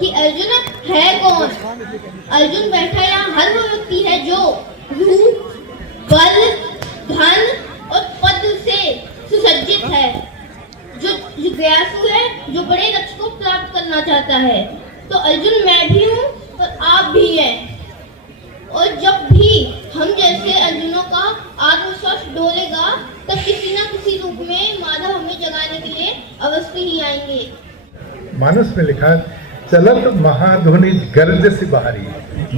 कि अर्जुन है कौन। अर्जुन बैठा यहाँ हर वो व्यक्ति है जो रूप, बल, धन और पद से सुसज्जित है, जो जिज्ञासु है, जो बड़े लक्ष्य को प्राप्त करना चाहता है। तो अर्जुन मैं भी हूँ और आप भी हैं। और जब भी हम जैसे अर्जुनों का आत्मविश्वास डोलेगा तब किसी न किसी रूप में माधव हमें जगाने के लिए अवश्य ही आएंगे। मानस में लिखा, चलत महाध्वनि गर्ज से बाहरी,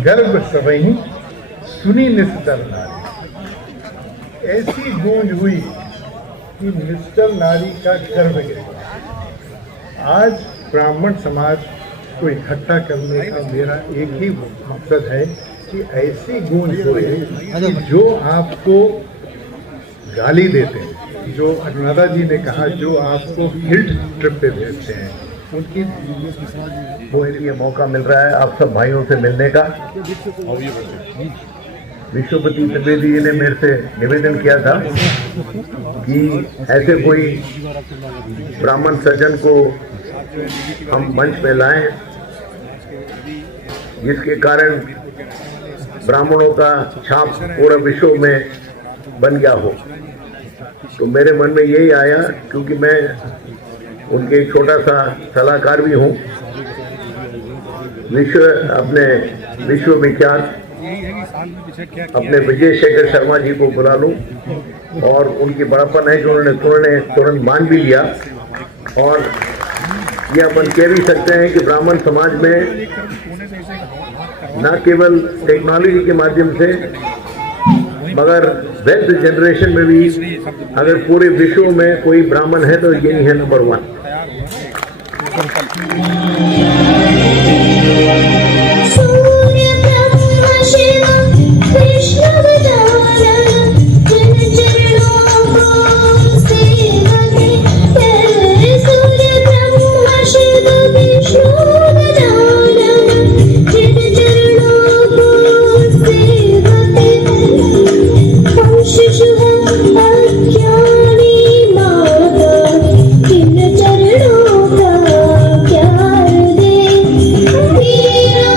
गर्भ सबही सुनी निस्तर नारी। ऐसी गूंज हुई कि निस्तर नारी का गर्भ गिरा। आज ब्राह्मण समाज को इकट्ठा करने का मेरा एक ही मकसद है कि ऐसी गूंज होए कि जो आपको गाली देते हैं, जो अनुराधा जी ने कहा, जो आपको गिल्ट ट्रिप पे भेजते हैं, उनकी वो लिए मौका मिल रहा है आप सब भाइयों से मिलने का। विश्वपति त्रिवेदी जी ने मेरे से निवेदन किया था कि ऐसे कोई ब्राह्मण सज्जन को हम मंच पे लाएं जिसके कारण ब्राह्मणों का छाप पूरे विश्व में बन गया हो। तो मेरे मन में यही आया, क्योंकि मैं उनके एक छोटा सा सलाहकार भी हूँ। अपने विश्वविख्यात अपने विजय शेखर शर्मा जी को बुला लूँ, और उनकी बड़ापन है कि उन्होंने तुरंत मान भी लिया। और ये अपन कह भी सकते हैं कि ब्राह्मण समाज में न केवल टेक्नोलॉजी के माध्यम से मगर वेल्थ जनरेशन में भी अगर पूरे विश्व में कोई ब्राह्मण है तो यही है नंबर 1। वीर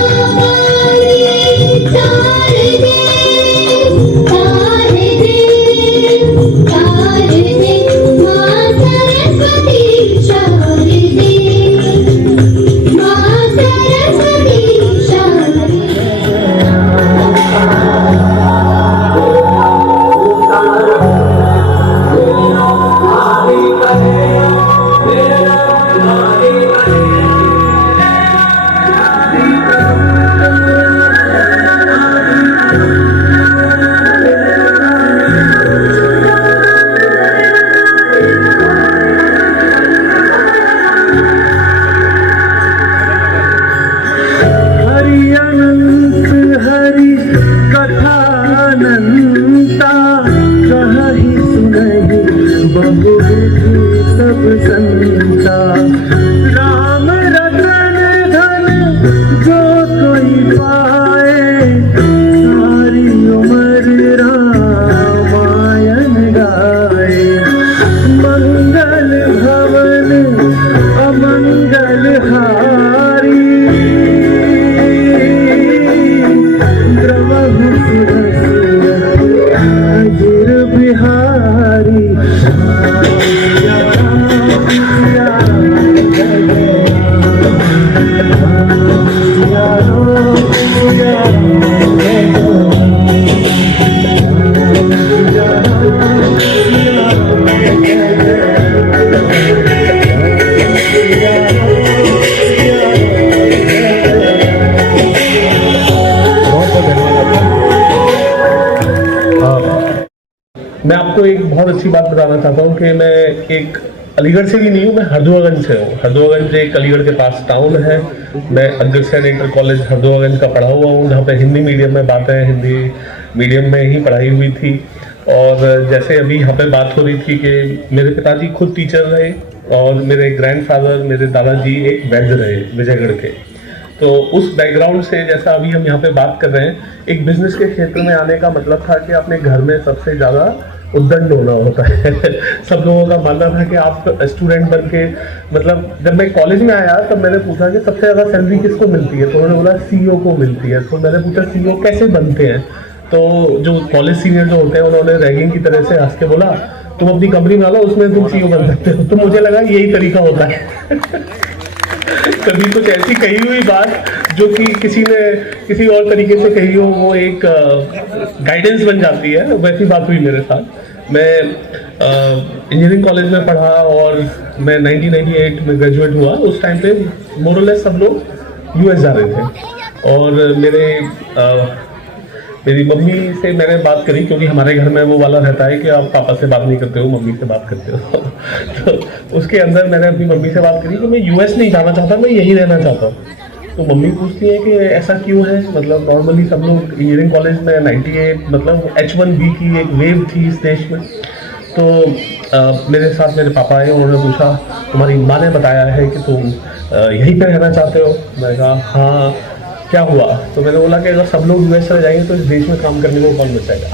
बहु विधि सब संता, राम रतन धन जो कोई पाए, सारी उम्र रामायण गाए। मंगल भवन अमंगल हारी, द्रवहु सुरस अजिर बिहारी। सिया राम सिया राम जय जय राम, सिया राम सिया राम जय जय राम, सिया राम सिया राम जय मैं आपको एक बहुत अच्छी बात बताना चाहता हूँ कि मैं एक अलीगढ़ से भी नहीं हूँ, मैं हरदुआगंज से हूँ। हरदुआगंज एक अलीगढ़ के पास टाउन है। मैं अग्रसेन इंटर कॉलेज हरदुआगंज का पढ़ा हुआ हूँ, जहाँ पे हिंदी मीडियम में बातें हिंदी मीडियम में ही पढ़ाई हुई थी। और जैसे अभी यहाँ पे बात हो रही थी कि मेरे पिताजी खुद टीचर रहे और मेरे ग्रैंडफादर मेरे दादाजी एक वैद्य रहे विजयगढ़ के। तो उस बैकग्राउंड से जैसा अभी हम यहाँ पे बात कर रहे हैं, एक बिजनेस के क्षेत्र में आने का मतलब था कि अपने घर में सबसे ज़्यादा उद्दंड होना होता है। सब लोगों का मानना था कि आप स्टूडेंट बन के, मतलब जब मैं कॉलेज में आया तब मैंने पूछा कि सबसे ज़्यादा सैलरी किसको मिलती है, तो उन्होंने बोला सीईओ को मिलती है। तो मैंने पूछा सीईओ कैसे बनते हैं, तो जो कॉलेज सीनियर जो होते हैं उन्होंने रैगिंग की तरह से हंस के बोला तुम अपनी कंपनी में आ लो, उसमें तुम सीईओ बन सकते हो। तो मुझे लगा यही तरीका होता है। कभी कुछ ऐसी कही हुई बात जो कि किसी ने किसी और तरीके से कही हो, वो एक गाइडेंस बन जाती है। वैसी बात हुई मेरे साथ। मैं इंजीनियरिंग कॉलेज में पढ़ा और मैं 1998 में ग्रेजुएट हुआ। उस टाइम पे मोरलेस सब लोग यूएस जा रहे थे और मेरी मम्मी से मैंने बात करी, क्योंकि हमारे घर में वो वाला रहता है कि आप पापा से बात नहीं करते हो, मम्मी से बात करते हो। तो उसके अंदर मैंने अपनी मम्मी से बात करी कि मैं यूएस नहीं जाना चाहता, मैं यहीं रहना चाहता हूँ। तो मम्मी पूछती है कि ऐसा क्यों है, मतलब नॉर्मली सब लोग इंजीनियरिंग कॉलेज में 98 मतलब H1B की एक वेव थी इस देश में। तो मेरे साथ मेरे पापा आए, उन्होंने पूछा तुम्हारी माँ ने बताया है कि तुम यहीं पर रहना चाहते हो। मैंने कहा हाँ, क्या हुआ? तो मैंने बोला कि अगर सब लोग यूएस चले जाएंगे तो इस देश में काम करने को कौन बचाएगा।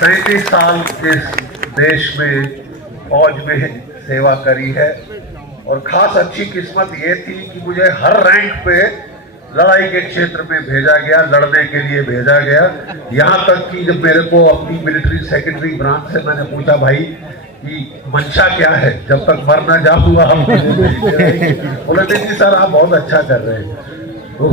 पैंतीस साल इस देश में फौज में सेवा करी है और खास अच्छी किस्मत ये थी कि मुझे हर रैंक पे लड़ाई के क्षेत्र में भेजा गया, लड़ने के लिए भेजा गया। यहाँ तक कि जब मेरे को अपनी मिलिट्री सेक्रेटरी ब्रांच से मैंने पूछा भाई कि मंशा क्या है, जब तक मर ना जाऊंगा हम बोले नहीं सर आप बहुत अच्छा कर रहे हैं। तो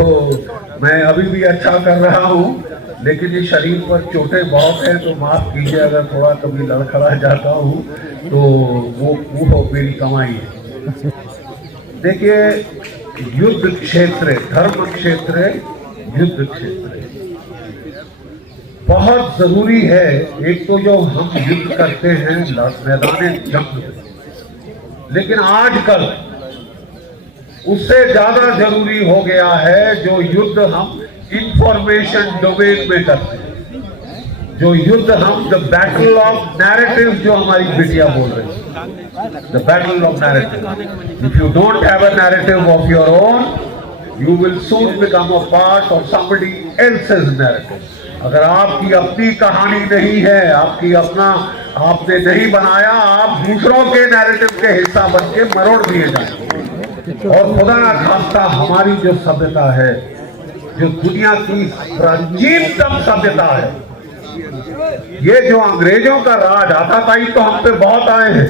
मैं अभी भी अच्छा कर रहा हूँ, लेकिन ये शरीर पर चोटें बहुत हैं, तो माफ कीजिए अगर थोड़ा कभी लड़खड़ा जाता हूँ तो वो मेरी कमाई है। देखिए युद्ध क्षेत्र, धर्म क्षेत्र, युद्ध क्षेत्र बहुत जरूरी है। एक तो जो हम युद्ध करते हैं मैदान जंग में, लेकिन आजकल उससे ज्यादा जरूरी हो गया है जो युद्ध हम इंफॉर्मेशन डोमेन में करते हैं, जो युद्ध हम द बैटल ऑफ नैरेटिव, जो हमारी बिटिया बोल रही है, the battle of narrative. If you don't have a narrative of your own, you will soon become a part of somebody else's narrative. अगर आपकी अपनी कहानी नहीं है, आपने नहीं बनाया, आप दूसरों के नैरेटिव के हिस्सा बन के मरोड़ दिए जाएंगे। और खुदा ना खास्ता हमारी जो सभ्यता है, जो दुनिया की प्राचीनतम सभ्यता है, ये जो अंग्रेजों का राज आताताई तो हम पे बहुत आए हैं,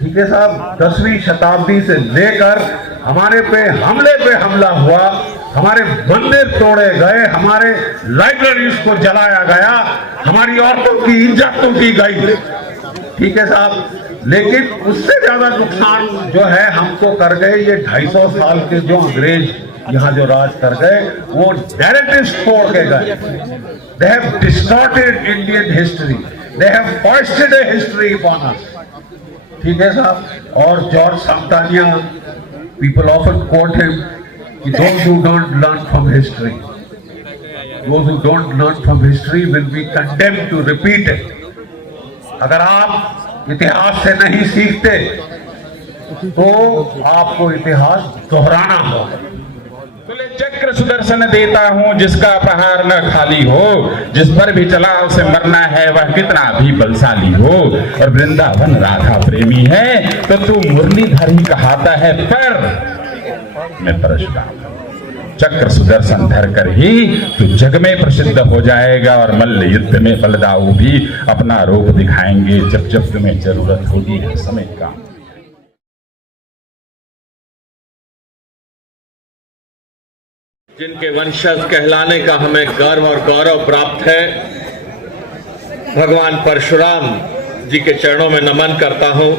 ठीक है साहब। 10वीं शताब्दी से लेकर हमारे पे हमला हुआ, हमारे मंदिर तोड़े गए, हमारे लाइब्रेरीज को जलाया गया, हमारी औरतों की इज्जतों की गई, ठीक है साहब। लेकिन उससे ज्यादा नुकसान जो है हमको कर गए ये 250 साल के जो अंग्रेज यहाँ जो राज कर गए, वो नैरेटिव्स तोड़ के गए। They have distorted Indian history. They have foisted a history upon us. ठीक है साहब। और George सांतानिया people often quote him, those who don't learn from history, those who don't learn from history will be condemned to repeat it. अगर आप इतिहास से नहीं सीखते तो आपको इतिहास दोहराना होगा। तुले चक्र सुदर्शन देता हूँ जिसका प्रहार न खाली हो, जिस पर भी चला उसे मरना है वह कितना भी बलशाली हो। और वृंदावन राधा प्रेमी है तो तू मुरलीधर कहाता है पर मैं परशुराम। चक्र सुदर्शन धर कर ही तू जग में प्रसिद्ध हो जाएगा और मल्ल युद्ध में बलदाऊ भी अपना रूप दिखाएंगे जब जब तुम्हें जरूरत होगी समय का। जिनके वंशज कहलाने का हमें गर्व और गौरव प्राप्त है, भगवान परशुराम जी के चरणों में नमन करता हूं।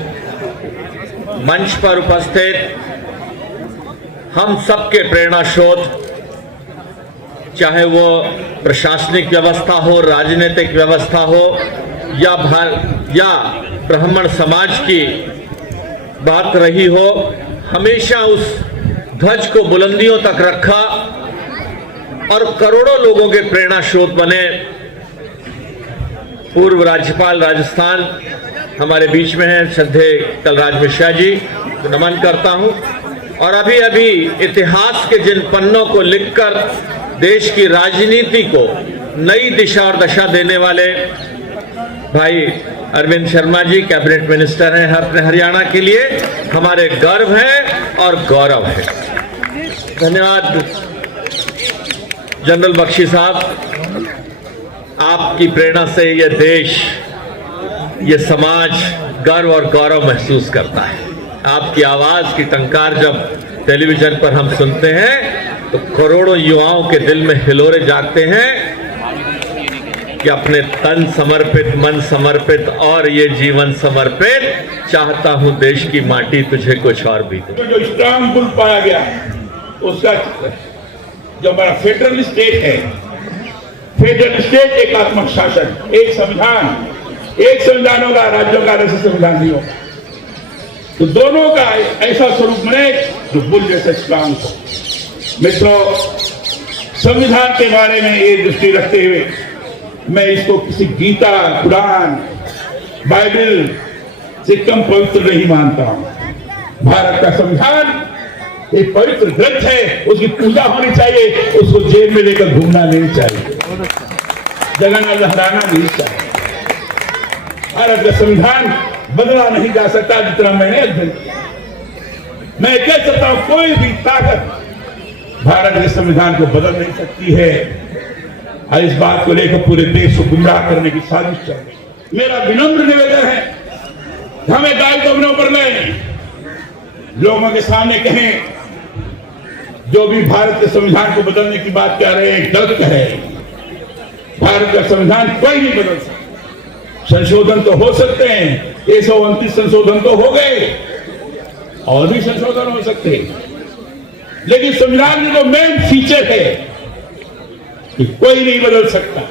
मंच पर उपस्थित हम सबके प्रेरणा स्रोत, चाहे वो प्रशासनिक व्यवस्था हो, राजनीतिक व्यवस्था हो या ब्राह्मण समाज की बात रही हो, हमेशा उस ध्वज को बुलंदियों तक रखा और करोड़ों लोगों के प्रेरणा स्रोत बने। पूर्व राज्यपाल राजस्थान हमारे बीच में हैं, श्रद्धेय कलराज मिश्रा जी को नमन करता हूं। और अभी अभी इतिहास के जिन पन्नों को लिखकर देश की राजनीति को नई दिशा और दशा देने वाले भाई अरविंद शर्मा जी कैबिनेट मिनिस्टर हैं अपने हरियाणा के लिए, हमारे गर्व है और गौरव है। धन्यवाद जनरल बख्शी साहब, आपकी प्रेरणा से ये देश, ये समाज गर्व और गौरव महसूस करता है। आपकी आवाज की टंकार जब टेलीविजन पर हम सुनते हैं तो करोड़ों युवाओं के दिल में हिलोरे जागते हैं कि अपने तन समर्पित, मन समर्पित और ये जीवन समर्पित, चाहता हूं देश की माटी तुझे कुछ और भी दे। जो स्ट्रांग पुल पाया गया उसका, जो हमारा फेडरल स्टेट है, फेडरल स्टेट एकात्मक शासन, एक संविधान होगा, राज्यों का ऐसा संविधान नहीं होगा। तो दोनों का ऐसा स्वरूप बने जो बुल जैसे स्ट्रांग हो। मित्रों, संविधान के बारे में ये दृष्टि रखते हुए मैं इसको किसी गीता, कुरान, बाइबल से कम पवित्र नहीं मानता हूं। भारत का संविधान एक पवित्र ग्रंथ है, उसकी पूजा होनी चाहिए, उसको जेब में लेकर घूमना नहीं चाहिए, जगाना लहराना नहीं चाहिए। भारत का संविधान बदला नहीं जा सकता जितना मैंने अध्ययन किया। मैं कह सकता हूं कोई भी ताकत भारत के संविधान को बदल नहीं सकती है। और इस बात को लेकर पूरे देश को गुमराह करने की साजिश चल रही। मेरा विनम्र निवेदन है, हमें दायित्व अपने ऊपर लें, लोगों के सामने कहें जो भी भारत के संविधान को बदलने की बात कह रहे हैं गलत है। भारत का संविधान कोई नहीं बदल सकता। संशोधन तो हो सकते हैं, 129 संशोधन तो हो गए, और भी संशोधन हो सकते हैं, लेकिन संविधान की जो मेन फीचर है कि कोई नहीं बदल सकता।